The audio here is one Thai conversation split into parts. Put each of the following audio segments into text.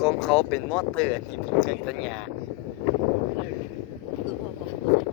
ของเขาเป็นมอเตอร์นี่เป็นเครื่องตัดหญ้าคือพอใส่มอเตอร์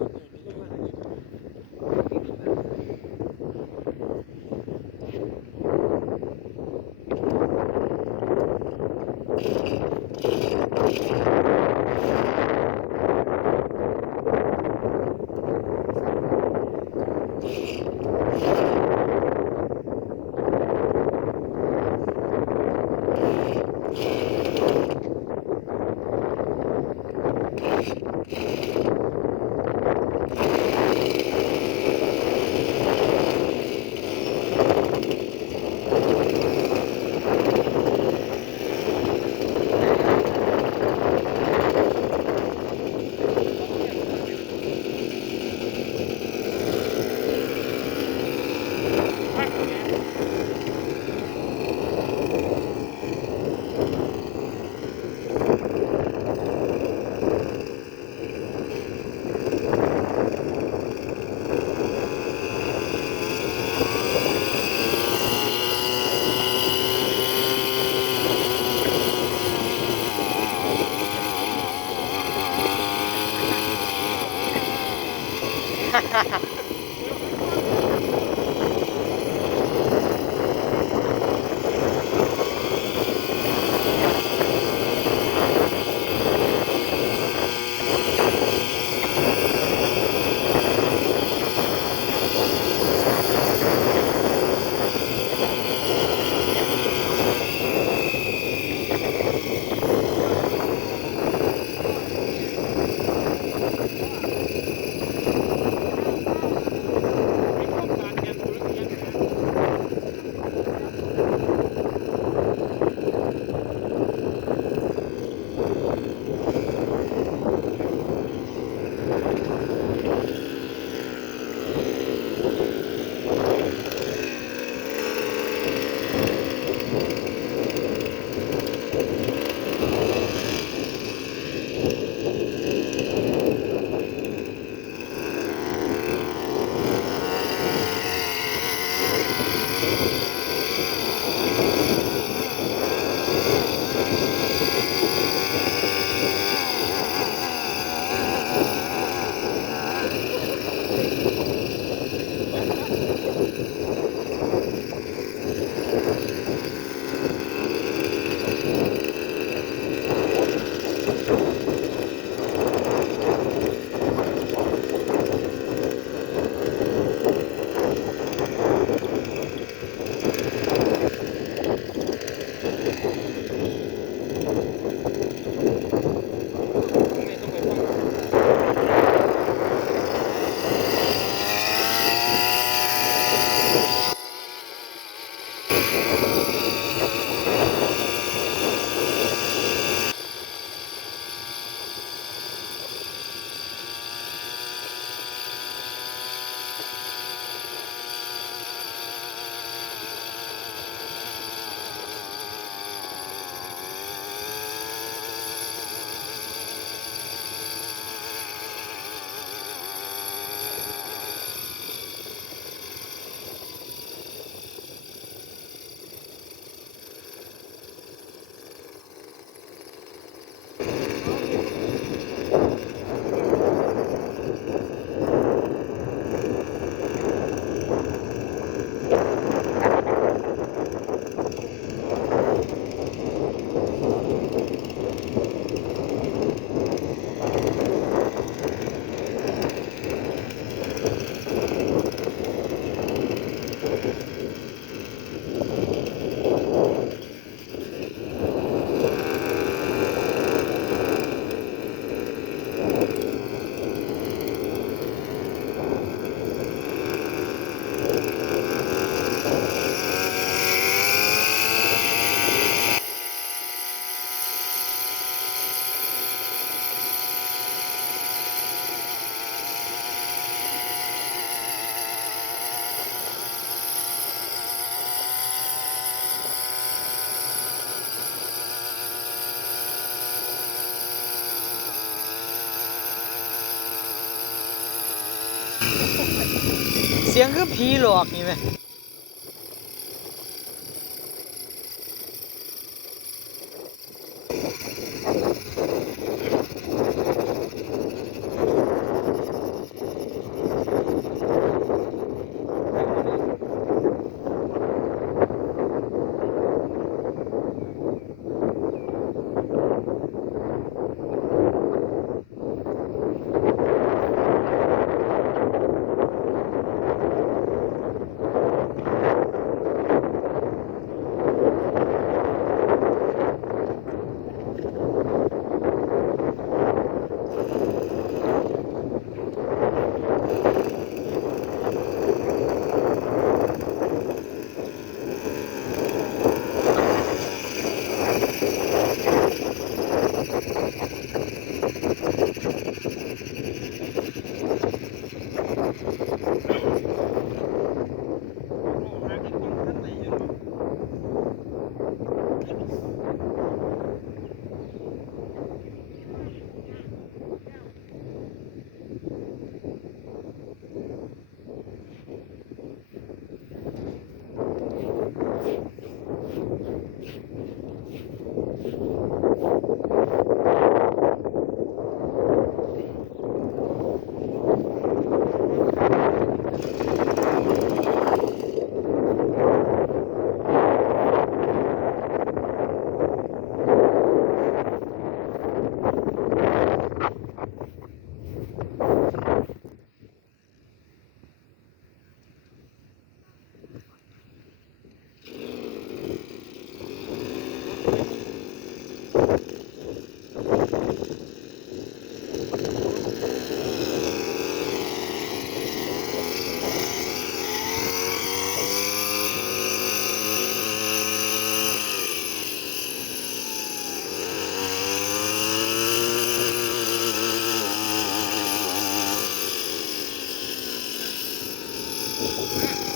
เสียงคือผีหลอกนี่แหม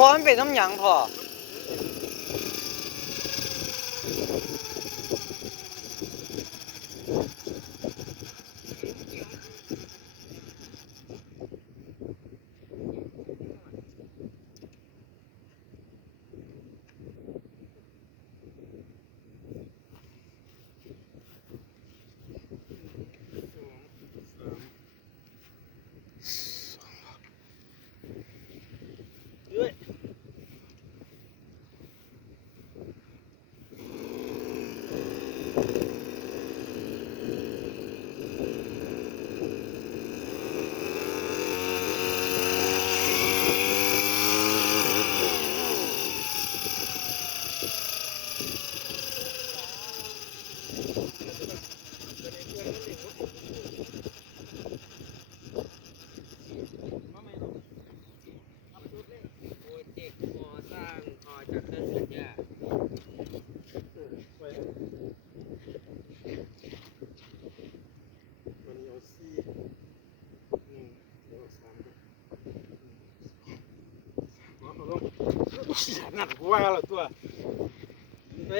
อมันเป็นน้ำหยังพ่อหนักกว่าละตัวไป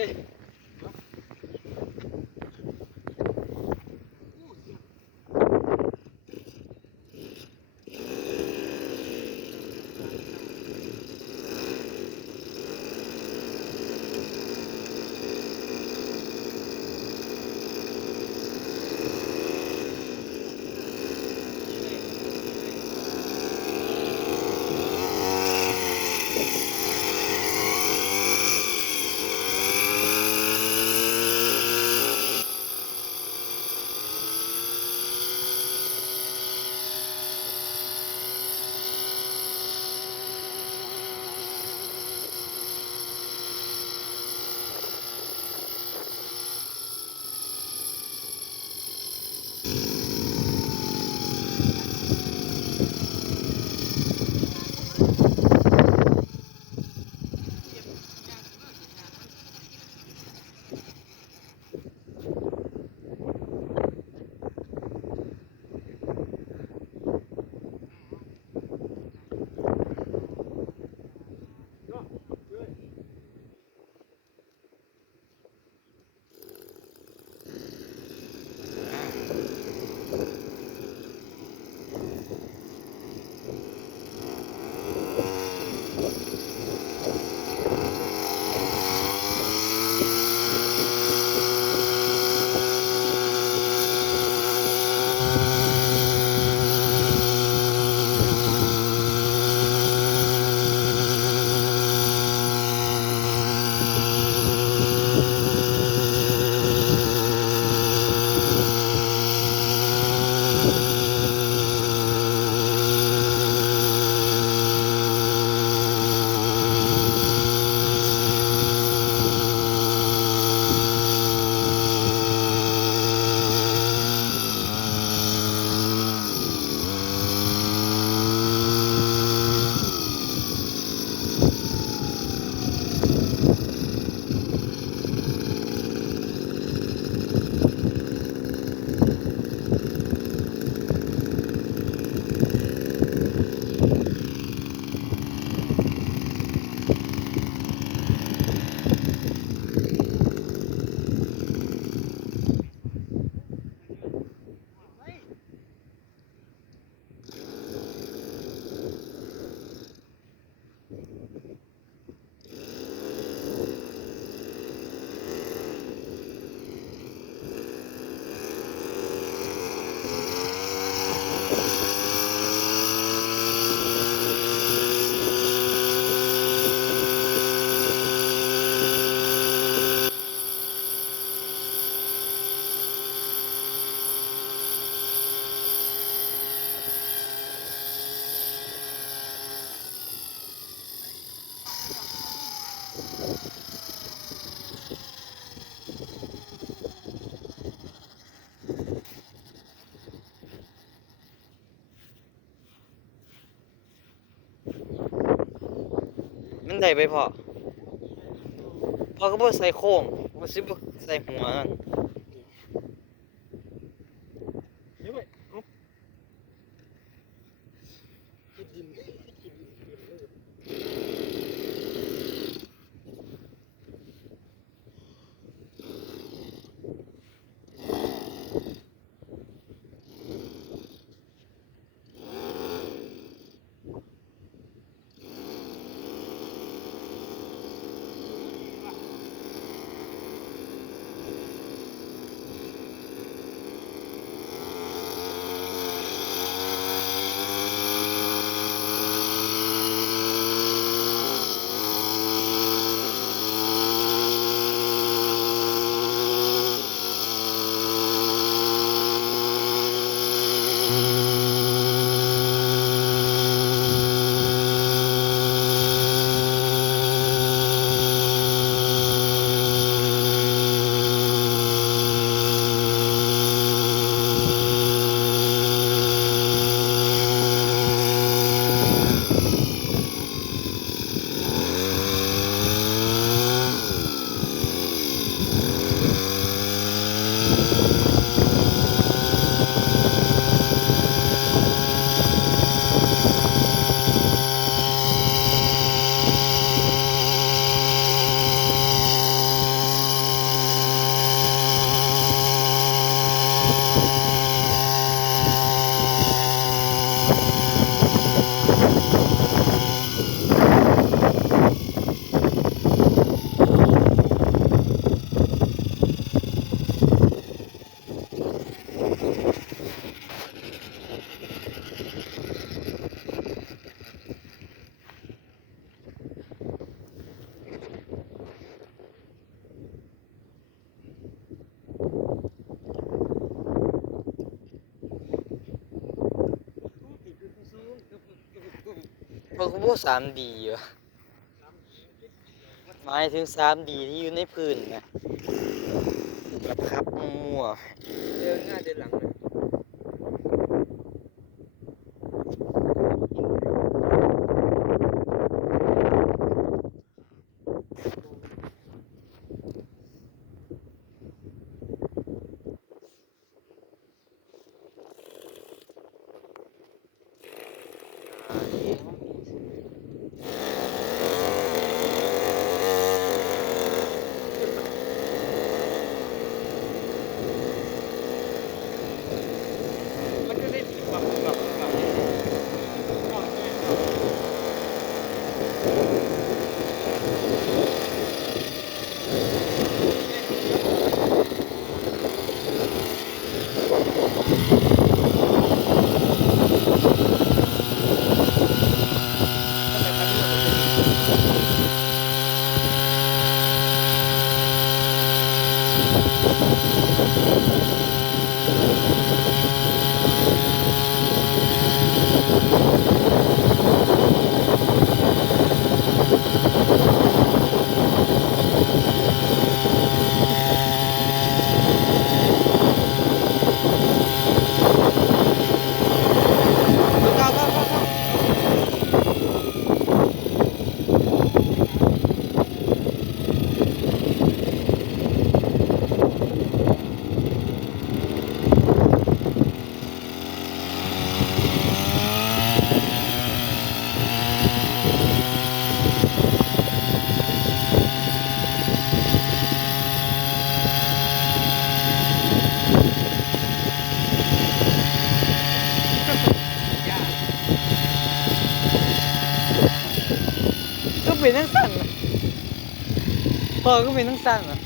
มันได้ไปพ่อก็บ่ใส่โค้งบ่สิบ่ใส่หัวนั่น เดี๋ยวไปเอาคิดดิน มันคือพวก 3D เหรอหมายถึง 3D ที่อยู่ในพื้นนะแบบครับมั่ว เดินหน้าเดินหลังเลย มันก็เล่นแบบก็เป็นทั้งสั้นน่ะพอก็เป็นทั้งสั้นอ่ะ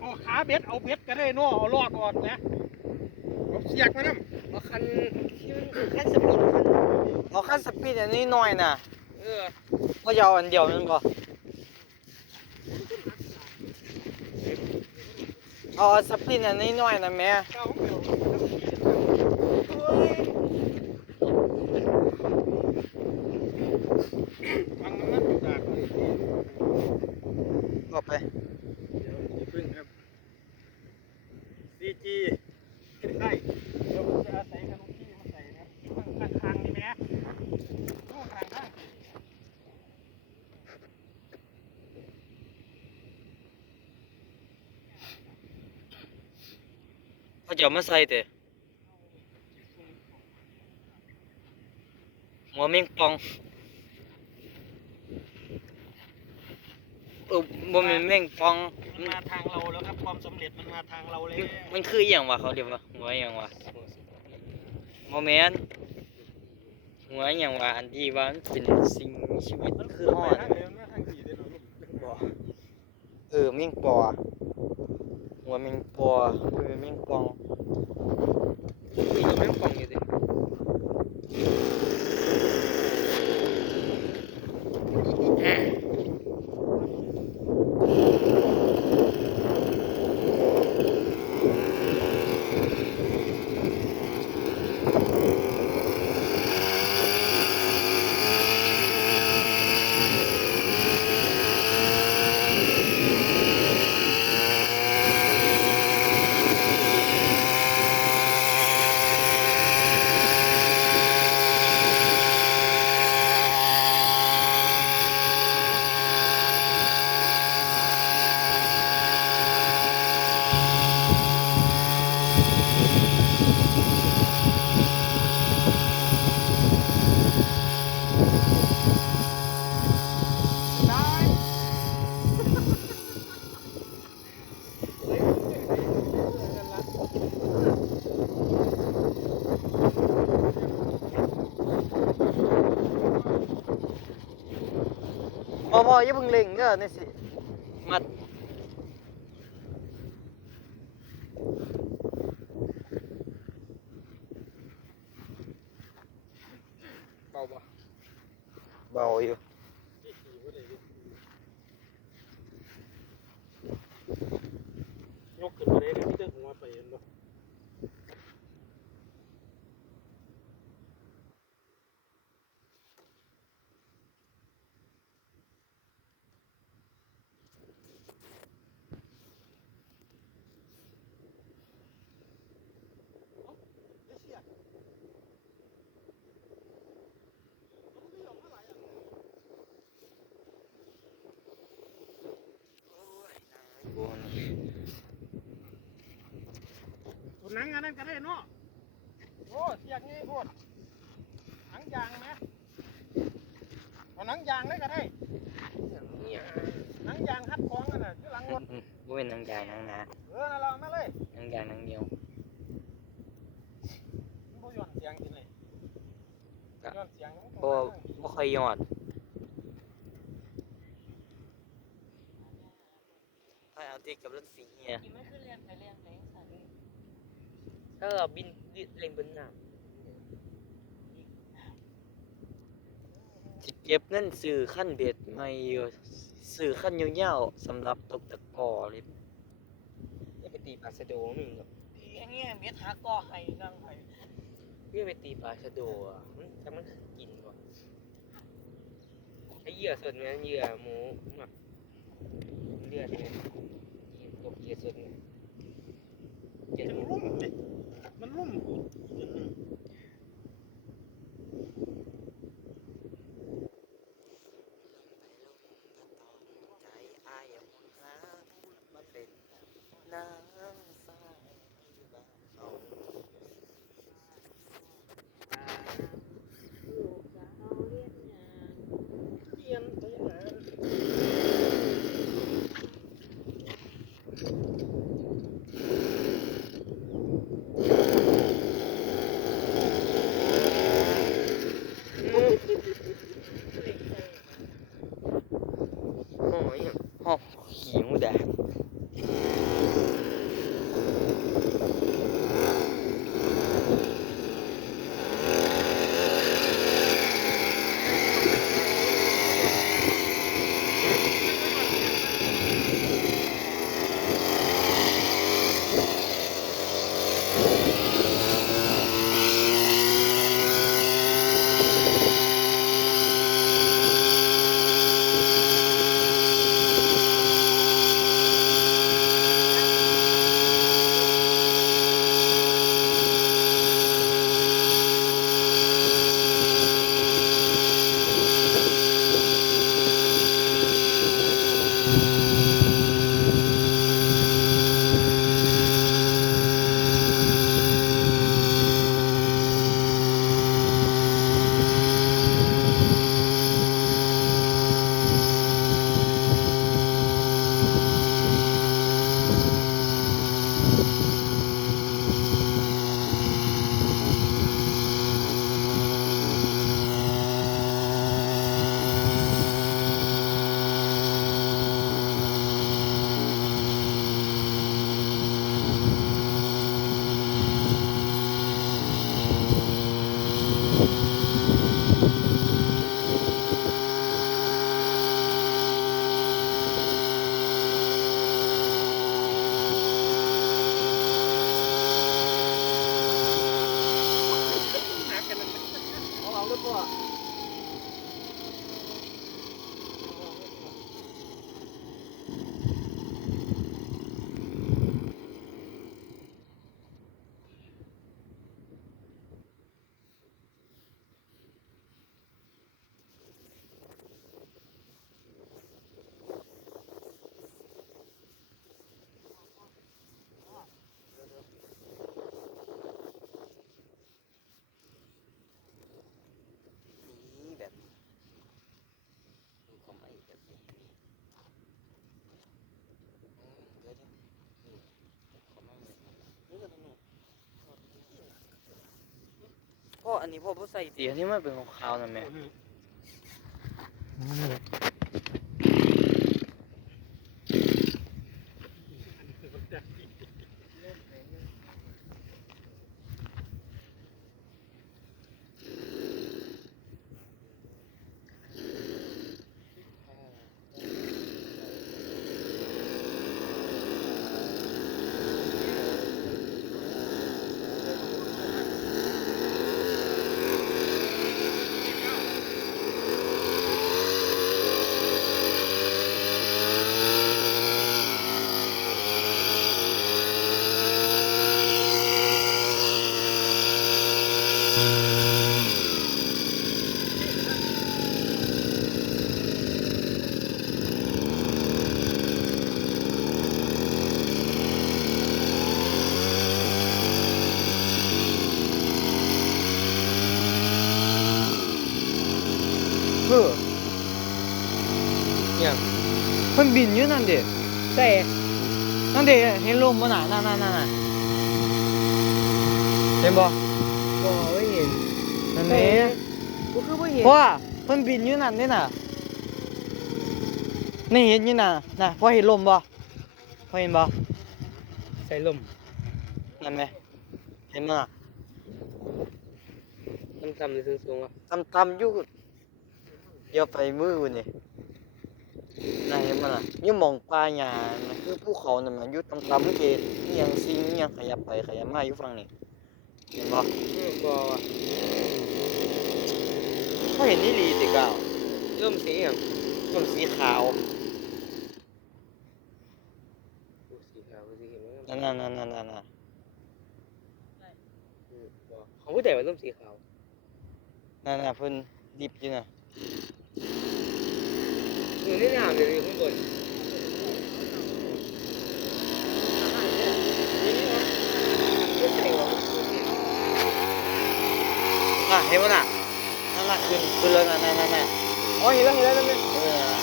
เอาขาเบ็ดเอาเบ็ดก็ได้เนาะเอาลอกก่อนนะเอาเสียกมาน้ำ เอาคันที่มันคันสปีดคัน เอาขั้นสปีดอันนี้หน่อยน่ะ เออ ก็ยาวอันเดียวนั่นก็เอาสปีดอันนี้หน่อยนะแม่ เก้าของเดียวฟังมันอยู่ดากเลย ก็ไป เดี๋ยวอย่าพึ่งครับ CG ได้เดี๋ยวผมจะอาศัยขนมขี้มาใส่นะครับข้างๆนี่แม่ข้างๆสิ เขาจะเอามาใส่แต่หัวแมงปองบ่แม่นแมงปอง มันมาทางเราแล้วครับความสำเร็จมันมาทางเราแล้ว มันคืออหย่างวะเขาเรียกว่าหัวอหย่างวะบ่แม่นหัวอหย่างวะอันที่ว่ามันเป็นสิ่งมีชีวิตมันคือฮอด ทางเดินมาทางขี่ได้เนาะบ่ แมงปอหัวแมงปอคือแมงปอง มีแม่งฟังอยู่ดิ เ พออย่าเพิ่งเล็งเด้อนี่สิมัด เบาบ่ เบาอยู่ ยกขึ้นมาได้ที่เจ้าหัวไปเห็นบ่ตัวหนังอันนั้นก็ได้เนาะโอ้เสียกงี้โคตรหนังยางไหมเอาหนังยางได้ก็ได้หนังยางฮัดคล้องกันน่ะที่หลังรถ บ่เป็นนางใหญ่นางหนา นั่นเรามาเลย นางใหญ่นางเดียว มันบ่ย้อนเสียงที่ไหนย้อนเสียงมัน บ่ค่อยยอดไปเอาติดกับรถสีเฮีย กินไม่ขึ้นเรียนไปเรียนไปสัน ถ้าเราบินเล่นบนน้ สิเก็บเงินซื้อขั้นเบ็ดใหม่อยู่ซื้อขั้นยาวๆสำหรับตกตะกร้อเลย ำจะไปตีปลาชะโดมึงหรอก อย่างเงี้ยเม็ดหาก่อไข่นั่งไข่ เพื่อไปตีปลาชะโดอ่ะมันกินวะไอ้เหยื่อส่วนนี้เหยื่อหมูหมักเลือดเนี่ยตัวเหยื่อส่วนนี้เจ็ด มันลุ่มเลยมันลุ่มอย่างนึง ใจอ้ายยังหามันเป็นน้ำสายเอา ลูกจะเอาเรียนงาน เกียนไปยังไง หมออย่าง ห้องขี้หมูแดง เอาแล้วก็พ่ออันนี้พ่อบ่ใส่เตียนี่มันเป็นของขาวนั่นแหม หยัง เพิ่นบินอยู่นั่นเด้ ใส่ นั่นเด้เห็นลมบ่น่ะนั่นๆๆเห็นบ่ บ่เห็น นั่นแหละ กูคือบ่เห็น เพราะว่าเพิ่นบินอยู่นั่นเด้น่ะนี่เห็นอยู่น่ะน่ะพอเห็นลมบ่พอเห็นบ่ ใส่ลม นั่นแหมเห็นบ่น่ะ ทำๆสูงๆอ่ะ ตำๆอยู่เดี๋ยวไปมือกูนี่น่ะเห็นบ่น่ะอยู่หม่องป่าหญ้าน่ะคือภูเขานั่นน่ะอยู่ตำๆเกตอีหยังสิ่งอีหยังขยับไปขยับมาอยู่ฝั่งนี้เห็นบ่ บ่ว่ะ เขาเห็นอีหลีติก้าว ลมสีหยัง ลมสีขาว กูสีขาวกูสิเห็นว่า นั่นๆๆๆๆ บ่ของผู้ใดว่าลมสีขาว นั่นน่ะเพิ่นดิบอยู่น่ะ อยู่ในน้ำเลยข้างบน น่ะเห็นบ่น่ะนั่นล่ะขึ้นเลยนั่นๆๆ อ๋อเห็นแล้วนั่น เออ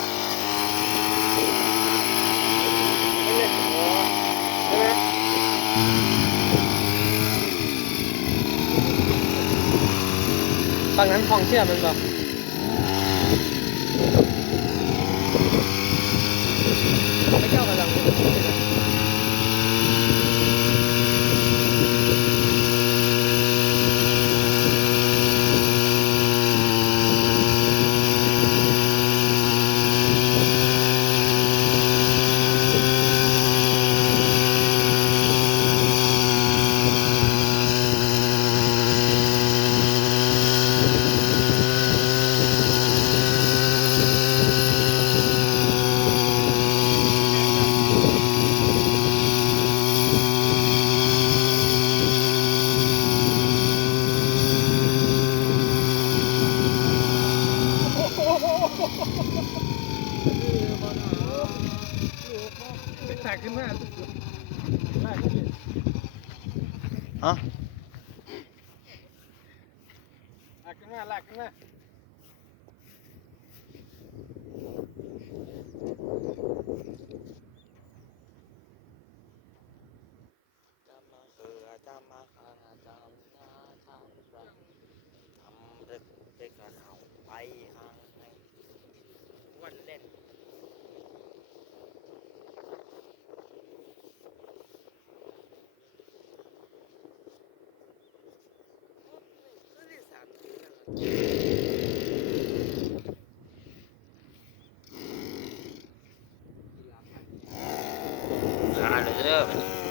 ฝั่งนั้นคลองเชื่อมมันบ่ไม่เจ้ากำลัง แตกขึ้นมาลากขึ้น ฮะ ลากขึ้นมาลากขึ้นมา จะมาเคือจะมาคาจำหน้าทางรักทำดึกได้กระเข้าไปห่างในวันเล่น ขาเลยเด้อบัดนี้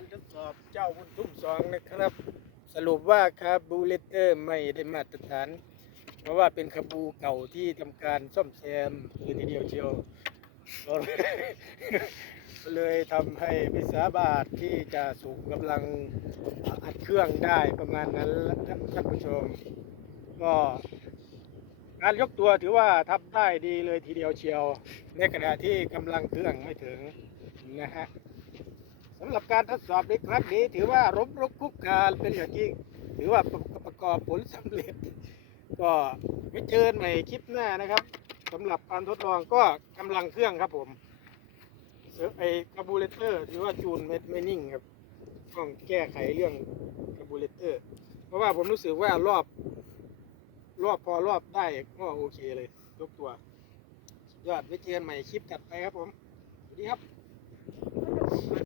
การทดสอบเจ้าบุญทุ่ม2นะครับ สรุปว่าคาบูเรเตอร์ไม่ได้มาตรฐาน เพราะว่าเป็นคาบูเก่าที่ทำการซ่อมแซมคือทีเดียวเชียวก็เลยทำให้ไม่สามารถที่จะสูงกำลังอัดเครื่องได้ประมาณนั้นท่านผู้ชม ก็การยกตัวถือว่าทำได้ดีเลยทีเดียวเชียว ในขณะที่กำลังเครื่องไม่ถึงนะฮะสำหรับการทดสอบในครั้งนี้ถือว่าล้มลุกคลุกคลานเป็นอย่างยิ่งถือว่าประกอบผลสำเร็จ ก็ไว้เจอกันใหม่คลิปหน้านะครับสำหรับการทดลองก็กำลังเครื่องครับผมไอคาร์บูเรเตอร์ถือว่าจูนไม่นิ่งครับต้องแก้ไขเรื่องคาร์บูเรเตอร์ เพราะว่าผมรู้สึกว่ารอบพอรอบได้ก็โอเคเลยยกตัวสุดยอดไว้เจอกันใหม่คลิปถัดไปครับผมสวัสดีครับ